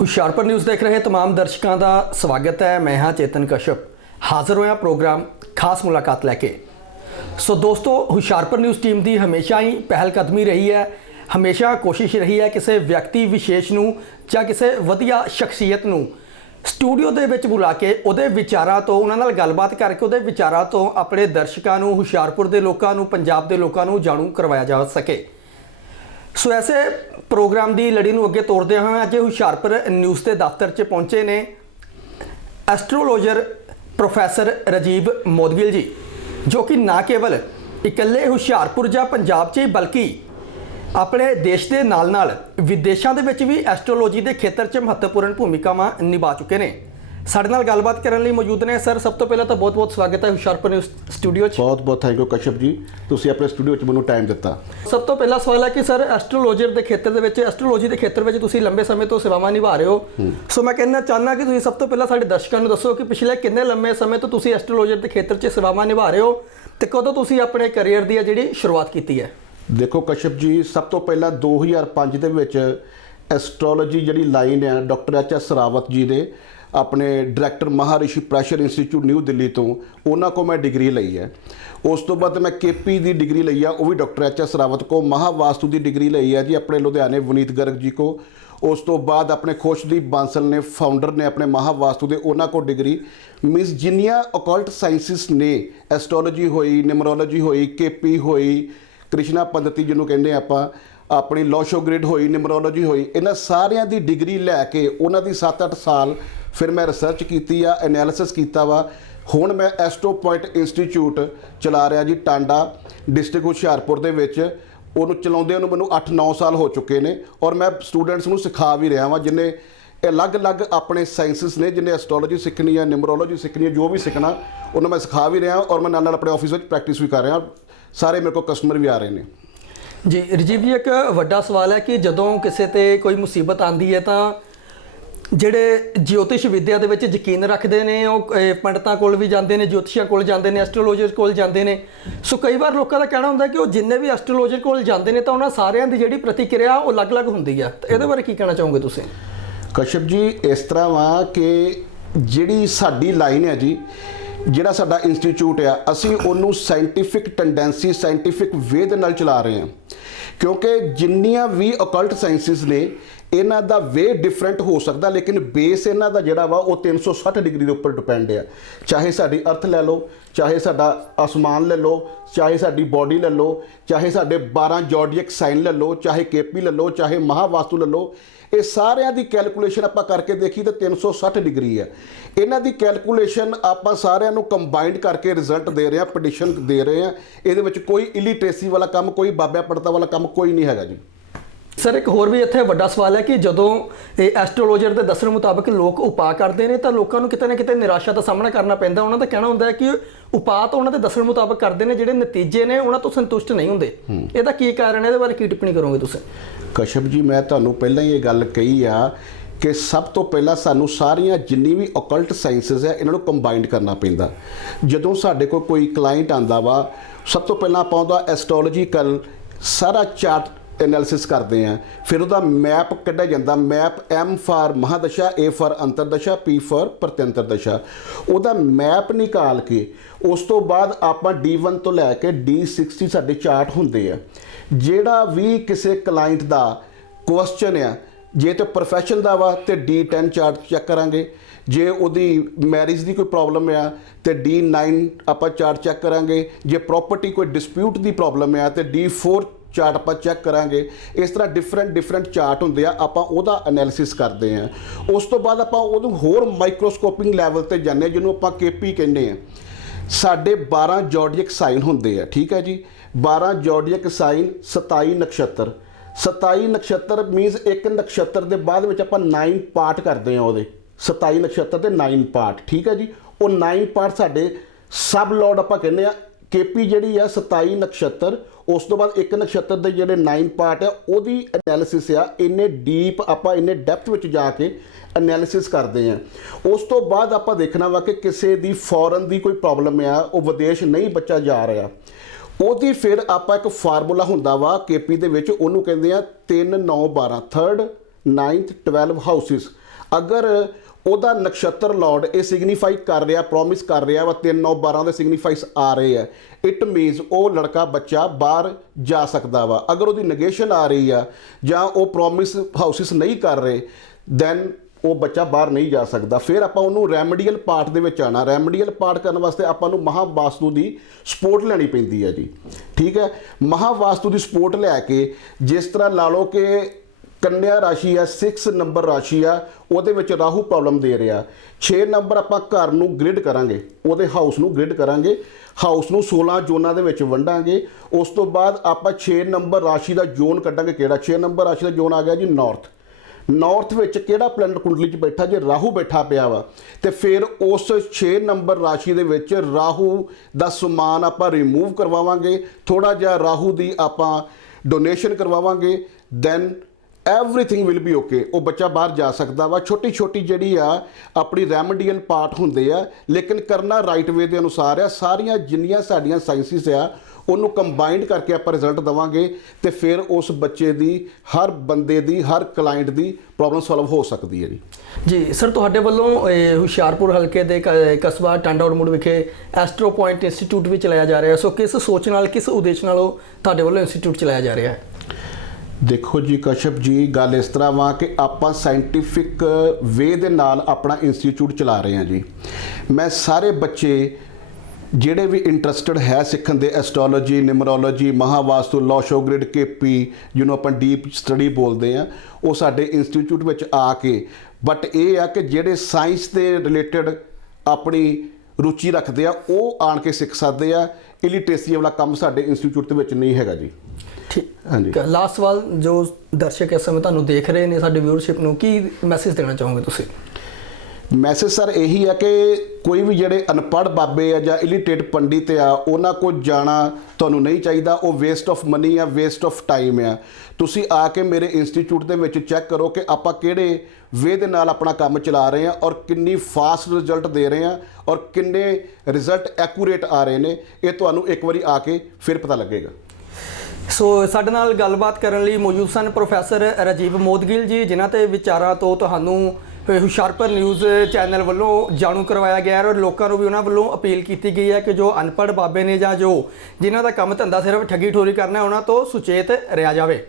Hoshiarpur news ਦੇਖ ਰਹੇ तमाम ਦਰਸ਼ਕਾਂ ਦਾ ਸਵਾਗਤ ਹੈ ਮੈਂ ਹਾਂ ਚੇਤਨ ਕਸ਼ਪ ਹਾਜ਼ਰ ਹੋਇਆ ਪ੍ਰੋਗਰਾਮ ਖਾਸ ਮੁਲਾਕਾਤ ਲੈ ਕੇ ਸੋ ਦੋਸਤੋ ਹੁਸ਼ਿਆਰਪੁਰ ਨਿਊਜ਼ ਟੀਮ ਦੀ ਹਮੇਸ਼ਾ ਹੀ ਪਹਿਲ ਕਦਮੀ ਰਹੀ ਹੈ ਹਮੇਸ਼ਾ ਕੋਸ਼ਿਸ਼ ਰਹੀ ਹੈ ਕਿਸੇ ਵਿਅਕਤੀ ਵਿਸ਼ੇਸ਼ ਨੂੰ ਜਾਂ ਕਿਸੇ ਵਧੀਆ ਸ਼ਖਸੀਅਤ ਨੂੰ ਸਟੂਡੀਓ ਦੇ ਵਿੱਚ ਬੁਲਾ ਕੇ ਉਹਦੇ ਵਿਚਾਰਾਂ ਤੋਂ ਉਹਨਾਂ ਨਾਲ ਗੱਲਬਾਤ ਕਰਕੇ ਉਹਦੇ ਵਿਚਾਰਾਂ ਤੋਂ ਆਪਣੇ ਦਰਸ਼ਕਾਂ ਨੂੰ ਹੁਸ਼ਿਆਰਪੁਰ ਦੇ ਲੋਕਾਂ ਨੂੰ ਪੰਜਾਬ ਦੇ ਲੋਕਾਂ ਨੂੰ ਜਾਣੂ ਕਰਵਾਇਆ ਜਾ ਸਕੇ ਸੋ ਐਸੇ ਪ੍ਰੋਗਰਾਮ ਦੀ ਲੜੀ ਨੂੰ ਅੱਗੇ ਤੋਰਦੇ ਹੋਏ ਅੱਜ ਹੁਸ਼ਿਆਰਪੁਰ ਨਿਊਜ਼ ਦੇ ਦਫ਼ਤਰ 'ਚ ਪਹੁੰਚੇ ਨੇ ਐਸਟ੍ਰੋਲੋਜਰ ਪ੍ਰੋਫੈਸਰ ਰਜੀਵ ਮੋਦਗਿਲ ਜੀ, ਜੋ ਕਿ ਨਾ ਕੇਵਲ ਇਕੱਲੇ ਹੁਸ਼ਿਆਰਪੁਰ ਜਾਂ ਪੰਜਾਬ 'ਚ ਹੀ ਬਲਕਿ ਆਪਣੇ ਦੇਸ਼ ਦੇ ਨਾਲ-ਨਾਲ ਵਿਦੇਸ਼ਾਂ ਦੇ ਵਿੱਚ ਵੀ ਐਸਟ੍ਰੋਲੋਜੀ ਦੇ ਖੇਤਰ 'ਚ ਮਹੱਤਵਪੂਰਨ ਭੂਮਿਕਾਵਾਂ ਨਿਭਾ ਚੁੱਕੇ ਨੇ। ਸਾਡੇ ਨਾਲ ਗੱਲਬਾਤ ਕਰਨ ਲਈ ਮੌਜੂਦ ਨੇ। ਸਰ ਸਭ ਤੋਂ ਪਹਿਲਾਂ ਤਾਂ ਬਹੁਤ-ਬਹੁਤ ਸਵਾਗਤ ਹੈ ਹੁਸ਼ਿਆਰਪੁਰ ਨਿਊਜ਼ ਸਟੂਡੀਓ 'ਚ। ਬਹੁਤ ਬਹੁਤ ਥੈਂਕ ਯੂ ਕਸ਼ਪ ਜੀ। ਤੁਸੀਂ ਆਪਣੇ ਸਟੂਡੀਓ 'ਚ ਮੈਨੂੰ ਟਾਈਮ ਦਿੱਤਾ। ਸਭ ਤੋਂ ਪਹਿਲਾ ਸਵਾਲ ਹੈ ਕਿ ਸਰ ਐਸਟ੍ਰੋਲੋਜਰ ਦੇ ਖੇਤਰ ਦੇ ਵਿੱਚ ਐਸਟ੍ਰੋਲੋਜੀ ਦੇ ਖੇਤਰ ਵਿੱਚ ਤੁਸੀਂ ਲੰਬੇ ਸਮੇਂ ਤੋਂ ਸੇਵਾਵਾਂ ਨਿਭਾ ਰਹੇ ਹੋ। ਸੋ ਮੈਂ ਕਹਿਣਾ ਚਾਹੁੰਦਾ ਕਿ ਤੁਸੀਂ ਸਭ ਤੋਂ ਪਹਿਲਾਂ ਸਾਡੇ ਦਰਸ਼ਕਾਂ ਨੂੰ ਦੱਸੋ ਕਿ ਪਿਛਲੇ ਕਿੰਨੇ ਲੰਮੇ ਸਮੇਂ ਤੋਂ ਤੁਸੀਂ ਐਸਟ੍ਰੋਲੋਜਰ ਦੇ ਖੇਤਰ 'ਚ ਸੇਵਾਵਾਂ ਨਿਭਾ ਰਹੇ ਹੋ ਤੇ ਕਦੋਂ ਤੁਸੀਂ ਆਪਣੇ ਕੈਰੀਅਰ ਦੀ ਜਿਹੜੀ ਸ਼ੁਰੂਆਤ ਕੀਤੀ ਹੈ? ਦੇਖੋ ਕਸ਼ਪ ਜੀ ਸਭ ਤੋਂ ਪਹਿਲਾਂ 2005 ਦੇ ਵਿੱਚ ਐਸਟ੍ਰੋਲੋਜੀ ਜਿਹੜੀ ਲਾਈਨ ਹੈ doctor H S Rawat ji ਦੇ ਆਪਣੇ director Maharishi Parashar institute New Delhi ਤੋਂ, ਉਹਨਾਂ ਕੋ ਮੈਂ ਡਿਗਰੀ ਲਈ ਹੈ। ਉਸ ਤੋਂ ਬਾਅਦ ਮੈਂ ਕੇਪੀ ਦੀ ਡਿਗਰੀ ਲਈ ਆ, ਉਹ ਵੀ ਡਾਕਟਰ ਐਚ ਐਸ ਰਾਵਤ ਕੋ ਮਹਾਵਾਸਤੂ ਦੀ ਡਿਗਰੀ ਲਈ ਹੈ ਜੀ, ਆਪਣੇ ਲੁਧਿਆਣੇ ਵਨੀਤ ਗਰਗ ਜੀ ਕੋ ਉਸ ਤੋਂ ਬਾਅਦ ਆਪਣੇ ਖੁਸ਼ਦੀਪ ਬਾਂਸਲ ਨੇ ਫਾਊਂਡਰ ਨੇ ਆਪਣੇ ਮਹਾਵਾਸਤੂ ਦੇ ਉਹਨਾਂ ਕੋ ਡਿਗਰੀ। ਮਿਸ ਜਿੰਨੀਆਂ ਅਕਲਟ ਸਾਇੰਸਿਸ ਨੇ ਐਸਟ੍ਰੋਲੋਜੀ ਹੋਈ ਨਿਮਰੋਲੋਜੀ ਹੋਈ ਕੇਪੀ ਹੋਈ, ਕ੍ਰਿਸ਼ਨਾ ਪद्धਤੀ ਜਿਹਨੂੰ ਕਹਿੰਦੇ ਆਪਾਂ, ਆਪਣੀ ਲੋਸ਼ੋ ਗ੍ਰਿਡ ਹੋਈ ਨਿਮਰੋਲੋਜੀ ਹੋਈ, ਇਹਨਾਂ ਸਾਰਿਆਂ ਦੀ ਡਿਗਰੀ ਲੈ ਕੇ, ਉਹਨਾਂ ਦੀ 7-8 ਸਾਲ ਫਿਰ ਮੈਂ ਰਿਸਰਚ ਕੀਤੀ ਆ ਐਨਾਲਿਸਿਸ ਕੀਤਾ ਵਾ। ਹੁਣ ਮੈਂ ਐਸਟੋ ਪੁਆਇੰਟ ਇੰਸਟੀਚਿਊਟ ਚਲਾ ਰਿਹਾ ਜੀ, ਟਾਂਡਾ ਡਿਸਟ੍ਰਿਕਟ ਹੁਸ਼ਿਆਰਪੁਰ ਦੇ ਵਿੱਚ। ਉਹਨੂੰ ਚਲਾਉਂਦੇ ਨੂੰ ਮੈਨੂੰ 8-9 ਸਾਲ ਹੋ ਚੁੱਕੇ ਨੇ ਔਰ ਮੈਂ ਸਟੂਡੈਂਟਸ ਨੂੰ ਸਿਖਾ ਵੀ ਰਿਹਾ ਵਾਂ, ਜਿਨੇ ਅਲੱਗ-ਅਲੱਗ ਆਪਣੇ ਸਾਇੰਸਸ ਨੇ, ਜਿਨੇ ਐਸਟ੍ਰੋਲੋਜੀ ਸਿੱਖਣੀ ਹੈ ਨਿਮਰੋਲੋਜੀ ਸਿੱਖਣੀ ਹੈ ਜੋ ਵੀ ਸਿੱਖਣਾ, ਉਹਨੂੰ ਮੈਂ ਸਿਖਾ ਵੀ ਰਿਹਾ ਔਰ ਮੈਂ ਨਾਲ ਨਾਲ ਆਪਣੇ ਆਫਿਸ ਵਿੱਚ ਪ੍ਰੈਕਟਿਸ ਵੀ ਕਰ ਰਿਹਾ। ਸਾਰੇ ਮੇਰੇ ਕੋਲ ਕਸਟਮਰ ਵੀ ਆ ਰਹੇ ਨੇ। ਜੀ, ਰਜੀਵ ਜੀ, ਇੱਕ ਵੱਡਾ ਸਵਾਲ ਹੈ ਕਿ ਜਦੋਂ ਕਿਸੇ ਤੇ ਕੋਈ ਮੁਸੀਬਤ ਆਂਦੀ ਹੈ ਤਾਂ ਜਿਹੜੇ ਜੋਤਿਸ਼ ਵਿੱਦਿਆ ਦੇ ਵਿੱਚ ਯਕੀਨ ਰੱਖਦੇ ਨੇ ਉਹ ਅਹ, ਪੰਡਤਾਂ ਕੋਲ ਵੀ ਜਾਂਦੇ ਨੇ ਜੋਤਿਸ਼ੀਆਂ ਕੋਲ ਜਾਂਦੇ ਨੇ ਐਸਟ੍ਰੋਲੋਜਰ ਕੋਲ ਜਾਂਦੇ ਨੇ। ਸੋ ਕਈ ਵਾਰ ਲੋਕਾਂ ਦਾ ਕਹਿਣਾ ਹੁੰਦਾ ਕਿ ਉਹ ਜਿੰਨੇ ਵੀ ਐਸਟ੍ਰੋਲੋਜਰ ਕੋਲ ਜਾਂਦੇ ਨੇ ਤਾਂ ਉਹਨਾਂ ਸਾਰਿਆਂ ਦੀ ਜਿਹੜੀ ਪ੍ਰਤੀਕਿਰਿਆ ਉਹ ਅਲੱਗ-ਅਲੱਗ ਹੁੰਦੀ ਆ। ਤਾਂ ਇਹਦੇ ਬਾਰੇ ਕੀ ਕਹਿਣਾ ਚਾਹੋਗੇ ਤੁਸੀਂ? ਕਸ਼ਪ ਜੀ ਇਸ ਤਰ੍ਹਾਂ ਵਾ ਕਿ ਜਿਹੜੀ ਸਾਡੀ ਲਾਈਨ ਹੈ ਜੀ ਜਿਹੜਾ ਸਾਡਾ ਇੰਸਟੀਚਿਊਟ ਆ ਅਸੀਂ ਉਹਨੂੰ ਸਾਇੰਟੀਫਿਕ ਟੈਂਡੈਂਸੀ ਸਾਇੰਟੀਫਿਕ ਵੇ ਦੇ ਨਾਲ ਚਲਾ ਰਹੇ ਹਾਂ। ਕਿਉਂਕਿ ਜਿੰਨੀਆਂ ਵੀ ਅਕਲਟ ਸਾਇੰਸਿਸ ਨੇ, ਇਹਨਾਂ ਦਾ ਵੇ ਡਿਫਰੈਂਟ ਹੋ ਸਕਦਾ, ਲੇਕਿਨ ਬੇਸ ਇਹਨਾਂ ਦਾ ਜਿਹੜਾ ਵਾ, ਉਹ 360 ਡਿਗਰੀ ਦੇ ਉੱਪਰ ਡਿਪੈਂਡ ਆ। ਚਾਹੇ ਸਾਡੀ ਅਰਥ ਲੈ ਲਓ, ਚਾਹੇ ਸਾਡਾ ਅਸਮਾਨ ਲੈ ਲਓ, ਚਾਹੇ ਸਾਡੀ ਬਾਡੀ ਲੈ ਲਓ, ਚਾਹੇ ਸਾਡੇ 12 ਜੋਡੀਅਕ ਸਾਈਨ ਲੈ ਲਓ, ਚਾਹੇ ਕੇਪੀ ਲੈ ਲਓ, ਚਾਹੇ ਮਹਾਵਾਸਤੂ ਲੈ ਲਓ ਇਹ ਸਾਰਿਆਂ ਦੀ ਕੈਲਕੂਲੇਸ਼ਨ ਆਪਾਂ ਕਰਕੇ ਦੇਖੀ ਤਾਂ 360 ਡਿਗਰੀ ਹੈ। ਇਹਨਾਂ ਦੀ ਕੈਲਕੂਲੇਸ਼ਨ ਆਪਾਂ ਸਾਰਿਆਂ ਨੂੰ ਕੰਬਾਈਨਡ ਕਰਕੇ ਰਿਜ਼ਲਟ ਦੇ ਰਹੇ ਹਾਂ ਪ੍ਰੈਡਿਕਸ਼ਨ ਦੇ ਰਹੇ ਹਾਂ। ਇਹਦੇ ਵਿੱਚ ਕੋਈ ਇਲੀਟਰੇਸੀ ਵਾਲਾ ਕੰਮ, ਕੋਈ ਬਾਬਿਆ ਪੜਤਾ ਵਾਲਾ ਕੰਮ ਕੋਈ ਨਹੀਂ ਹੈਗਾ ਜੀ। ਸਰ, ਇੱਕ ਹੋਰ ਵੀ ਇੱਥੇ ਵੱਡਾ ਸਵਾਲ ਹੈ ਕਿ ਜਦੋਂ ਇਹ ਐਸਟ੍ਰੋਲੋਜਰ ਦੇ ਦੱਸਣ ਮੁਤਾਬਕ ਲੋਕ ਉਪਾਅ ਕਰਦੇ ਨੇ, ਤਾਂ ਲੋਕਾਂ ਨੂੰ ਕਿਤੇ ਨਾ ਕਿਤੇ ਨਿਰਾਸ਼ਾ ਦਾ ਸਾਹਮਣਾ ਕਰਨਾ ਪੈਂਦਾ। ਉਹਨਾਂ ਦਾ ਕਹਿਣਾ ਹੁੰਦਾ ਹੈ ਕਿ ਉਪਾਅ ਤਾਂ ਉਹਨਾਂ ਦੇ ਦੱਸਣ ਮੁਤਾਬਕ ਕਰਦੇ ਨੇ ਜਿਹੜੇ ਨਤੀਜੇ ਨੇ ਉਹਨਾਂ ਤੋਂ ਸੰਤੁਸ਼ਟ ਨਹੀਂ ਹੁੰਦੇ। ਇਹਦਾ ਕੀ ਕਾਰਨ ਹੈ? ਇਹਦੇ ਬਾਰੇ ਕੀ ਟਿੱਪਣੀ ਕਰੋਗੇ ਤੁਸੀਂ? ਕਸ਼ਪ ਜੀ ਮੈਂ ਤੁਹਾਨੂੰ ਪਹਿਲਾਂ ਹੀ ਇਹ ਗੱਲ ਕਹੀ ਆ ਕਿ ਸਭ ਤੋਂ ਪਹਿਲਾਂ ਸਾਨੂੰ ਸਾਰੀਆਂ ਜਿੰਨੀ ਵੀ ਅਕਲਟ ਸਾਇੰਸਸ ਹੈ ਇਹਨਾਂ ਨੂੰ ਕੰਬਾਈਨਡ ਕਰਨਾ ਪੈਂਦਾ। ਜਦੋਂ ਸਾਡੇ ਕੋਲ ਕੋਈ ਕਲਾਇੰਟ ਆਂਦਾ ਵਾ ਸਭ ਤੋਂ ਪਹਿਲਾਂ ਆਪਾਂ ਉਹਦਾ ਐਸਟ੍ਰੋਲੋਜੀਕਲ ਸਾਰਾ ਚਾਰਟ ਐਨਾਲਿਸਿਸ ਕਰਦੇ ਆ। ਫਿਰ ਉਹਦਾ ਮੈਪ ਕੱਢਿਆ ਜਾਂਦਾ। Map M for ਮਹਾਦਸ਼ਾ, A for ਅੰਤਰਦਸ਼ਾ, P for ਪ੍ਰਤਿਅੰਤਰ ਦਸ਼ਾ ਉਹਦਾ ਮੈਪ ਨਿਕਾਲ ਕੇ, ਉਸ ਤੋਂ ਬਾਅਦ ਆਪਾਂ D1 ਤੋਂ ਲੈ ਕੇ D60 ਸਾਡੇ ਚਾਰਟ ਹੁੰਦੇ ਆ। ਜਿਹੜਾ ਵੀ ਕਿਸੇ ਕਲਾਇੰਟ ਦਾ ਕੁਐਸਚਨ ਆ, ਜੇ ਤੇ ਪ੍ਰੋਫੈਸ਼ਨ ਦਾ ਵਾ, ਤੇ D10 ਚਾਰਟ ਚੈੱਕ ਕਰਾਂਗੇ। ਜੇ ਉਹਦੀ ਮੈਰਿਜ ਦੀ ਕੋਈ ਪ੍ਰੋਬਲਮ ਆ, ਤੇ D9 ਆਪਾਂ ਚਾਰਟ ਚੈੱਕ ਕਰਾਂਗੇ। ਜੇ ਪ੍ਰਾਪਰਟੀ ਕੋਈ ਡਿਸਪਿਊਟ ਦੀ ਪ੍ਰੋਬਲਮ ਆ, ਤੇ D4 ਚਾਰਟ ਆਪਾਂ ਚੈੱਕ ਕਰਾਂਗੇ। ਇਸ ਤਰ੍ਹਾਂ ਡਿਫਰੈਂਟ ਡਿਫਰੈਂਟ ਚਾਰਟ ਹੁੰਦੇ ਆ ਆਪਾਂ ਉਹਦਾ ਐਨਾਲਿਸਿਸ ਕਰਦੇ ਆ। ਉਸ ਤੋਂ ਬਾਅਦ ਆਪਾਂ ਉਹਨੂੰ ਹੋਰ ਮਾਈਕਰੋਸਕੋਪਿੰਗ ਲੈਵਲ ਤੇ ਜਾਂਦੇ ਹਾਂ, ਜਿਹਨੂੰ ਆਪਾਂ ਕੇਪੀ ਕਹਿੰਦੇ ਆ। ਸਾਡੇ 12 ਜੋਡੀਅਕ ਸਾਈਨ ਹੁੰਦੇ ਆ ਠੀਕ ਹੈ ਜੀ? 12 ਜੋਡੀਅਕ ਸਾਈਨ 27 ਨਕਸ਼ਤਰ। 27 ਨਕਸ਼ਤਰ ਮੀਨਸ ਇੱਕ ਨਕਸ਼ਤਰ ਦੇ ਬਾਅਦ ਵਿੱਚ ਆਪਾਂ 9 ਪਾਰਟ ਕਰਦੇ ਆ ਉਹਦੇ। 27 ਨਕਸ਼ਤਰ ਦੇ 9 ਪਾਰਟ ਠੀਕ ਹੈ ਜੀ? ਉਹ 9 ਪਾਰਟ ਸਾਡੇ ਸਬ ਲੋਡ ਆਪਾਂ ਕਹਿੰਦੇ ਆ ਕੇਪੀ ਜਿਹੜੀ ਆ 27 ਨਕਸ਼ਤਰ, ਉਸ ਤੋਂ ਬਾਅਦ ਇੱਕ ਨਕਸ਼ਤਰ ਦੇ ਜਿਹੜੇ 9 ਪਾਰਟ ਆ, ਉਹਦੀ ਐਨਾਲਿਸਿਸ ਆ, ਇੰਨੇ ਡੀਪ ਆਪਾਂ ਇੰਨੇ ਡੈਪਥ ਵਿੱਚ ਜਾ ਕੇ ਐਨਾਲਿਸਿਸ ਕਰਦੇ ਆ। ਉਸ ਤੋਂ ਬਾਅਦ ਆਪਾਂ ਦੇਖਣਾ ਵਾ ਕਿ ਕਿਸੇ ਦੀ ਫੋਰਨ ਦੀ ਕੋਈ ਪ੍ਰੋਬਲਮ ਆ, ਉਹ ਵਿਦੇਸ਼ ਨਹੀਂ ਬੱਚਾ ਜਾ ਰਿਹਾ। ਉਹਦੀ ਫਿਰ ਆਪਾਂ ਇੱਕ ਫਾਰਮੂਲਾ ਹੁੰਦਾ ਵਾ, ਕੇਪੀ ਦੇ ਵਿੱਚ ਉਹਨੂੰ ਕਹਿੰਦੇ ਆ 3 9 12 3rd 9th 12 ਹਾਊਸਿਸ ਅਗਰ ਉਹਦਾ ਨਕਸ਼ਤਰ ਲਾਰਡ, ਇਹ ਸਿਗਨੀਫਾਈ ਕਰ ਰਿਹਾ ਪ੍ਰੋਮਿਸ ਕਰ ਰਿਹਾ ਵਾ 3 9 12 ਦੇ ਸਿਗਨੀਫਾਈਸ ਆ ਰਹੇ ਆ। ਇਟ ਮੀਨਸ ਉਹ ਲੜਕਾ, ਬੱਚਾ ਬਾਹਰ ਜਾ ਸਕਦਾ ਵਾ। ਅਗਰ ਉਹਦੀ ਨੇਗੇਸ਼ਨ ਆ ਰਹੀ ਆ, ਜਾਂ ਉਹ ਪ੍ਰੋਮਿਸ ਹਾਊਸਿਸ ਨਹੀਂ ਕਰ ਰਹੇ ਦੈਨ ਉਹ ਬੱਚਾ ਬਾਹਰ ਨਹੀਂ ਜਾ ਸਕਦਾ। ਫਿਰ ਆਪਾਂ ਉਹਨੂੰ ਰੈਮਡੀਅਲ ਪਾਰਟ ਦੇ ਵਿੱਚ ਆਣਾ ਰੈਮਡੀਅਲ ਪਾਰਟ ਕਰਨ ਵਾਸਤੇ ਆਪਾਂ ਨੂੰ ਮਹਾਵਾਸਤੂ ਦੀ ਸਪੋਰਟ ਲੈਣੀ ਪੈਂਦੀ ਹੈ ਜੀ। ਠੀਕ ਹੈ? ਮਹਾਵਾਸਤੂ ਦੀ ਸਪੋਰਟ ਲੈ ਕੇ, ਜਿਸ ਤਰ੍ਹਾਂ ਲਾ ਲਓ ਕਿ ਕੰਨਿਆ ਰਾਸ਼ੀ ਆ 6 ਨੰਬਰ ਰਾਸ਼ੀ ਆ, ਉਹਦੇ ਵਿੱਚ ਰਾਹੂ ਪ੍ਰੋਬਲਮ ਦੇ ਰਿਹਾ। 6 ਨੰਬਰ ਆਪਾਂ ਘਰ ਨੂੰ ਗ੍ਰਿਡ ਕਰਾਂਗੇ, ਉਹਦੇ ਹਾਊਸ ਨੂੰ ਗ੍ਰਿਡ ਕਰਾਂਗੇ ਹਾਊਸ ਨੂੰ 16 ਜ਼ੋਨਾਂ ਦੇ ਵਿੱਚ ਵੰਡਾਂਗੇ, ਉਸ ਤੋਂ ਬਾਅਦ ਆਪਾਂ 6 ਨੰਬਰ ਰਾਸ਼ੀ ਦਾ ਜ਼ੋਨ ਕੱਢਾਂਗੇ ਕਿਹੜਾ? 6 ਨੰਬਰ ਰਾਸ਼ੀ ਦਾ ਜ਼ੋਨ ਆ ਗਿਆ ਜੀ ਨਾਰਥ ਨਾਰਥ ਵਿੱਚ ਕਿਹੜਾ ਪਲੈਨਟ ਕੁੰਡਲੀ 'ਚ ਬੈਠਾ? ਜੇ ਰਾਹੂ ਬੈਠਾ ਪਿਆ ਵਾ, ਤੇ ਫਿਰ ਉਸ 6 ਨੰਬਰ ਰਾਸ਼ੀ ਦੇ ਵਿੱਚ ਰਾਹੂ ਦਾ ਸਮਾਨ ਆਪਾਂ ਰਿਮੂਵ ਕਰਵਾਵਾਂਗੇ ਥੋੜਾ ਜਿਹਾ ਰਾਹੂ ਦੀ ਆਪਾਂ ਡੋਨੇਸ਼ਨ ਕਰਵਾਵਾਂਗੇ then everything will be okay ਉਹ ਬੱਚਾ ਬਾਹਰ ਜਾ ਸਕਦਾ ਵਾ। ਛੋਟੀ ਛੋਟੀ ਜਿਹੜੀ ਆ, ਆਪਣੀ ਰੈਮਡੀਅਨ ਪਾਰਟ ਹੁੰਦੇ ਆ। ਲੇਕਿਨ ਕਰਨਾ ਰਾਈਟ ਵੇ ਦੇ ਅਨੁਸਾਰ ਆ। ਸਾਰੀਆਂ ਜਿੰਨੀਆਂ ਸਾਡੀਆਂ ਸਾਇੰਸਿਸ ਆ, ਉਹਨੂੰ ਕੰਬਾਈਨਡ ਕਰਕੇ ਆਪਾਂ ਰਿਜ਼ਲਟ ਦਵਾਂਗੇ ਤੇ ਫਿਰ ਉਸ ਬੱਚੇ ਦੀ, ਹਰ ਬੰਦੇ ਦੀ, ਹਰ ਕਲਾਇੰਟ ਦੀ ਪ੍ਰੋਬਲਮ ਸੋਲਵ ਹੋ ਸਕਦੀ ਹੈ ਜੀ। ਜੀ ਸਰ ਤੁਹਾਡੇ ਵੱਲੋਂ ਹੁਸ਼ਿਆਰਪੁਰ ਹਲਕੇ ਦੇ ਕਸਬਾ ਟਾਂਡਾ ਮੁੜ ਵਿਖੇ ਐਸਟਰੋ ਪੁਆਇੰਟ ਇੰਸਟੀਚਿਊਟ ਵੀ ਚਲਾਇਆ ਜਾ ਰਿਹਾ ਸੋ ਕਿਸ ਸੋਚ ਨਾਲ, ਕਿਸ ਉਦੇਸ਼ ਨਾਲ ਉਹ ਤੁਹਾਡੇ ਵੱਲੋਂ ਇੰਸਟੀਚਿਊਟ ਚਲਾਇਆ ਜਾ ਰਿਹਾ ਹੈ? ਦੇਖੋ ਜੀ ਕਸ਼ਪ ਜੀ, ਗੱਲ ਇਸ ਤਰ੍ਹਾਂ ਵਾ ਕਿ ਆਪਾਂ ਸਾਇੰਟੀਫਿਕ ਵੇ ਦੇ ਨਾਲ ਆਪਣਾ ਇੰਸਟੀਚਿਊਟ ਚਲਾ ਰਹੇ ਹਾਂ ਜੀ। ਮੈਂ ਸਾਰੇ ਬੱਚੇ ਜਿਹੜੇ ਵੀ ਇੰਟਰਸਟਡ ਹੈ ਸਿੱਖਣ ਦੇ astrology numerology Mahavastu Lo Shu grid KP ਜਿਹਨੂੰ ਆਪਾਂ ਡੀਪ ਸਟੱਡੀ ਬੋਲਦੇ ਆ ਉਹ ਸਾਡੇ ਇੰਸਟੀਚਿਊਟ ਵਿੱਚ ਆ ਕੇ ਬਟ ਇਹ ਆ ਕਿ ਜਿਹੜੇ ਸਾਇੰਸ ਦੇ ਰਿਲੇਟਡ ਆਪਣੀ ਰੁਚੀ ਰੱਖਦੇ ਆ, ਉਹ ਆਣ ਕੇ ਸਿੱਖ ਸਕਦੇ ਆ। ਇਲੀਟਰੇਸੀ ਵਾਲਾ ਕੰਮ ਸਾਡੇ ਇੰਸਟੀਚਿਊਟ ਦੇ ਵਿੱਚ ਨਹੀਂ ਹੈਗਾ ਜੀ। ਠੀਕ। ਹਾਂਜੀ। ਲਾਸਟ ਸਵਾਲ ਜੋ ਦਰਸ਼ਕ ਇਸ ਸਮੇਂ ਤੁਹਾਨੂੰ ਦੇਖ ਰਹੇ ਨੇ ਸਾਡੇ ਵਿਊਅਰਸ਼ਿਪ ਨੂੰ ਕੀ ਮੈਸੇਜ ਦੇਣਾ ਚਾਹੋਗੇ ਤੁਸੀਂ? ਮੈਸੇਜ ਸਰ ਇਹੀ ਹੈ ਕਿ ਕੋਈ ਵੀ ਜਿਹੜੇ ਅਨਪੜ੍ਹ ਬਾਬੇ ਆ ਜਾਂ ਇਲੀਟੇਟ ਪੰਡਿਤ ਆ ਉਹਨਾਂ ਕੋਲ ਜਾਣਾ ਤੁਹਾਨੂੰ ਨਹੀਂ ਚਾਹੀਦਾ। ਉਹ ਵੇਸਟ ਆਫ ਮਨੀ ਆ ਵੇਸਟ ਆਫ ਟਾਈਮ ਆ। ਤੁਸੀਂ ਆ ਕੇ ਮੇਰੇ ਇੰਸਟੀਚਿਊਟ ਦੇ ਵਿੱਚ ਚੈੱਕ ਕਰੋ ਕਿ ਆਪਾਂ ਕਿਹੜੇ ਵੇ ਦੇ ਨਾਲ ਆਪਣਾ ਕੰਮ ਚਲਾ ਰਹੇ ਆ ਔਰ ਕਿੰਨੀ ਫਾਸਟ ਰਿਜ਼ਲਟ ਦੇ ਰਹੇ ਆ ਔਰ ਕਿੰਨੇ ਰਿਜ਼ਲਟ ਐਕੂਰੇਟ ਆ ਰਹੇ ਨੇ। ਇਹ ਤੁਹਾਨੂੰ ਇੱਕ ਵਾਰੀ ਆ ਕੇ ਫਿਰ ਪਤਾ ਲੱਗੇਗਾ। ਸੋ ਸਾਡੇ ਨਾਲ ਗੱਲਬਾਤ ਕਰਨ ਲਈ ਮੌਜੂਦ ਸਨ ਪ੍ਰੋਫੈਸਰ ਰਾਜੀਵ ਮੋਦਗਿਲ ਜੀ, ਜਿਨ੍ਹਾਂ ਤੇ ਵਿਚਾਰਾਂ ਤੋਂ ਤੁਹਾਨੂੰ ਹੁਸ਼ਿਆਰਪੁਰ ਨਿਊਜ਼ ਚੈਨਲ ਵੱਲੋਂ ਜਾਣੂ ਕਰਵਾਇਆ ਗਿਆ ਹੈ ਔਰ ਲੋਕਾਂ ਨੂੰ ਵੀ ਉਹਨਾਂ ਵੱਲੋਂ ਅਪੀਲ ਕੀਤੀ ਗਈ ਹੈ ਕਿ ਜੋ ਅਨਪੜ੍ਹ ਬਾਬੇ ਨੇ ਜਾਂ ਜੋ ਜਿਨ੍ਹਾਂ ਦਾ ਕੰਮ ਧੰਦਾ ਸਿਰਫ ਠੱਗੀ ਠੋਰੀ ਕਰਨਾ ਉਹਨਾਂ ਤੋਂ ਸੁਚੇਤ ਰਿਹਾ ਜਾਵੇ।